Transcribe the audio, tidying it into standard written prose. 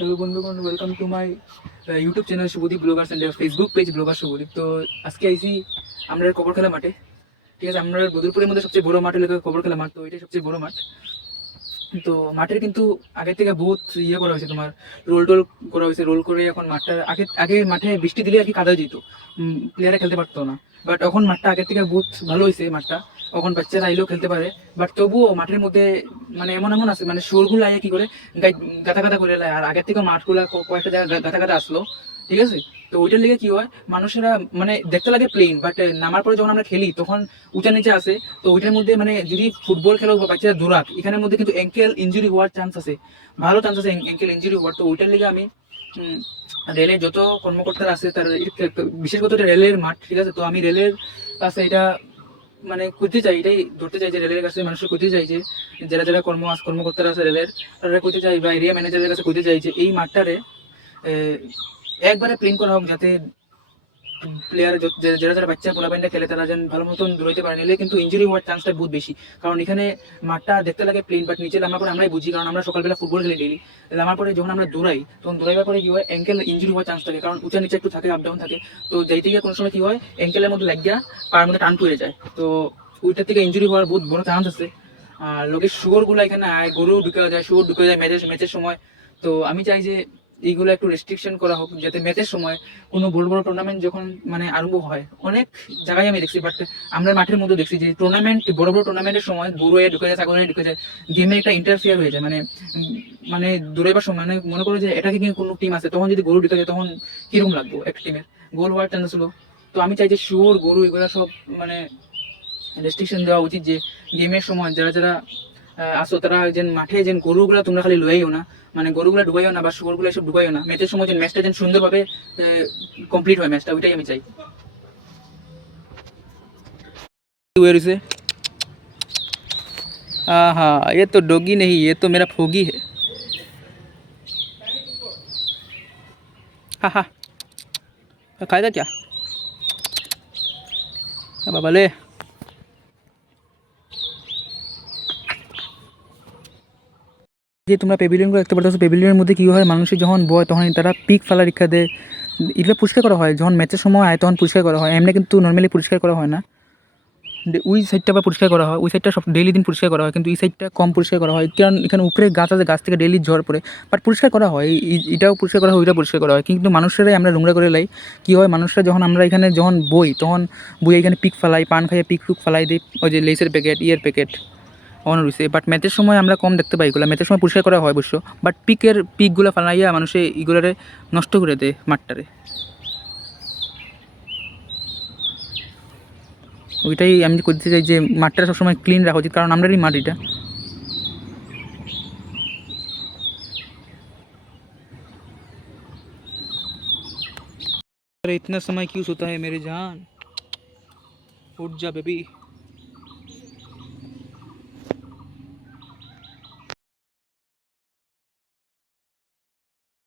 Hello বন্ধুগণ, welcome to my YouTube channel Shubhadeep bloggers and Facebook page blogger Shubhadeep. তো আজকে আইসি আমরা কবর খেলা মাঠে। ঠিক আছে, আমরা বদরপুরের মধ্যে সবচেয়ে বড় মাঠ হলো কবর খেলা মাঠ, তো এটাই সবচেয়ে বড় মাঠ। তো মাঠের কিন্তু আগের থেকে বহুত করা হয়েছে, তোমার রোল টোল করা হয়েছে। রোল করে এখন মাঠটা আগে আগে মাঠে বৃষ্টি দিলে আর কি কাদা যেত, প্লেয়াররা খেলতে পারতো না। বাট এখন মাঠটা আগের থেকে বহুত ভালো হয়েছে মাঠটা, এখন বাচ্চারা আইলেও খেলতে পারে। বাট তবুও মাঠের মধ্যে মানে এমন এমন আছে, মানে শোরগুলো আইয়া কি করে গাদা গাদা করে লায়। আর আগের থেকে মাঠগুলা কয়েকটা জায়গায় গাদা গাদা আসলো, ঠিক আছে। তো ওইটার লেগে কি হয়, মানুষেরা মানে দেখতে লাগে প্লেন, বাট নামার পরে যখন আমরা খেলি তখন উঁচা নিচে আসে। তো ওইটার মধ্যে মানে যদি ফুটবল খেলো বা বাচ্চারা দৌড়াক, এখানের মধ্যে কিন্তু অ্যাঙ্কেল ইঞ্জুরি হওয়ার চান্স আছে, ভালো চান্স আছে অ্যাঙ্কেল ইঞ্জুরি হওয়ার। তো ওইটার লেগে আমি রেলের যত কর্মকর্তারা আছে তার বিশেষ করে রেলের মাঠ, ঠিক আছে। তো আমি রেলের কাছে এটা মানে করতে চাই, এটাই ধরতে চাই যে রেলের কাছে মানুষের করতে চাই যে যারা যারা কর্মকর্তারা আছে রেলের, তারা করতে চাই বা এরিয়া ম্যানেজারের কাছে করতে চাই যে এই মাঠটারে একবারে প্লেন করা হোক, যাতে প্লেয়ার যারা যারা বাচ্চা পোলাপাইনটা খেলে তারা যেন ভালো মতন দৌড়াইতে পারে, নিলে কিন্তু ইঞ্জুরি হওয়ার চান্সটা বহুত বেশি। কারণ এখানে মাঠটা দেখতে লাগে প্লেন, বাট নিচে নামার পরে আমরাই বুঝি, কারণ আমরা সকালবেলা ফুটবল খেলি ডেলি। নামার পরে যখন আমরা দৌড়াই তখন দৌড়াইবার পরে কি হয়, অ্যাঙ্কেল ইঞ্জুরি হওয়ার চান্স থাকে, কারণ উঁচা নিচে একটু থাকে, আপ ডাউন থাকে। তো যাইতে গিয়ে কোনো সময় কি হয়, অ্যাঙ্কেলের মধ্যে লাগিয়া পায়ের মধ্যে টান পড়ে যায়। তো ওইটার থেকে ইঞ্জুরি হওয়ার বহুত বড় চান্স আছে। আর লোকের শুয়োরগুলো এখানে আয়, গরু ঢুকে যায়, শুয়োর ঢুকে যায় ম্যাচের সময়। তো আমি চাই যে এইগুলো একটু রেস্ট্রিকশন করা হোক, যাতে ম্যাচের সময় কোনো বড় বড় টুর্নামেন্ট যখন মানে আরম্ভ হয়, অনেক জায়গায় আমি দেখছি, বাট আমরা মাঠের মধ্যে দেখছি যে টুর্নামেন্ট, বড় বড় টুর্নামেন্টের সময় গরুয়ে ঢুকে যায়, ছাগলে ঢুকে যায়, গেমে একটা ইন্টারফিয়ার হয়ে যায়। মানে দৌড়াইবার সময় মানে মনে করো যে এটাকে কিন্তু কোনো টিম আছে, তখন যদি গরু ঢুকে যায় তখন কিরকম লাগবো একটা টিমের, গোল হওয়ার চান্স হলো। তো আমি চাই যে শুয়োর গরু এগুলো সব মানে রেস্ট্রিকশন দেওয়া উচিত, যে গেমের সময় যারা যারা আসো তারা যেন মাঠে যেন গরুগুলা তোমরা খালি লইও না, মানে গরুগুলা ডুবাইও না বা শুয়োরগুলো এসব ডুবাইও না। ম্যাচের সময় যেন ম্যাচটা যেন সুন্দরভাবে কমপ্লিট হয় ম্যাচটা, ওইটাই আমি চাই। हाँ हाँ, ये तो डॉगी नहीं, ये तो मेरा फोगी है। हाँ हाँ, खाएगा क्या? बाबा ले। যে তোমরা পেভিলিয়নগুলো দেখতে পাচ্ছ, পেভিলিয়নের মধ্যে কী হয়, মানুষের যখন বয় তখন তারা পিক ফালা রেখা দেয়, এগুলো পরিষ্কার করা হয়। যখন ম্যাচের সময় আয় তখন পরিষ্কার করা হয়, এমনি কিন্তু নর্মালি পরিষ্কার করা হয় না। ওই সাইডটা বা পরিষ্কার করা হয়, ওই সাইডটা সব ডেইলি দিন পরিষ্কার করা হয়, কিন্তু এই সাইডটা কম পরিষ্কার করা হয়, কারণ এখানে উপরে গাছ আছে, গাছ থেকে ডেইলি ঝড় পড়ে। বাট পরিষ্কার করা হয়, এটাও পরিষ্কার করা হয়, ওইটাও পরিষ্কার করা হয়, কিন্তু মানুষেরাই আমরা নোংরা করে লাই। কী হয়, মানুষরা যখন আমরা এখানে যখন বই তখন বই এখানে পিক ফালাই, পান খাইয়ে পিক ফালাই দিই, ওই যে লেসের প্যাকেট, ইয়ের প্যাকেট অন রয়েছে। বাট ম্যাচের সময় আমরা কম দেখতে পাই এগুলো, ম্যাচের সময় পরিষ্কার করা হয় অবশ্য, বাট পিকগুলো ফালাইয়া মানুষে এগুলোরে নষ্ট করে দেয় মাঠটারে। ওইটাই আমি করতে চাই যে মাঠটা সবসময় ক্লিন রাখা উচিত, কারণ আমরারই মাঠ এটা। अरे इतना समय क्यों सोता है मेरे जान, उठ जा बेबी।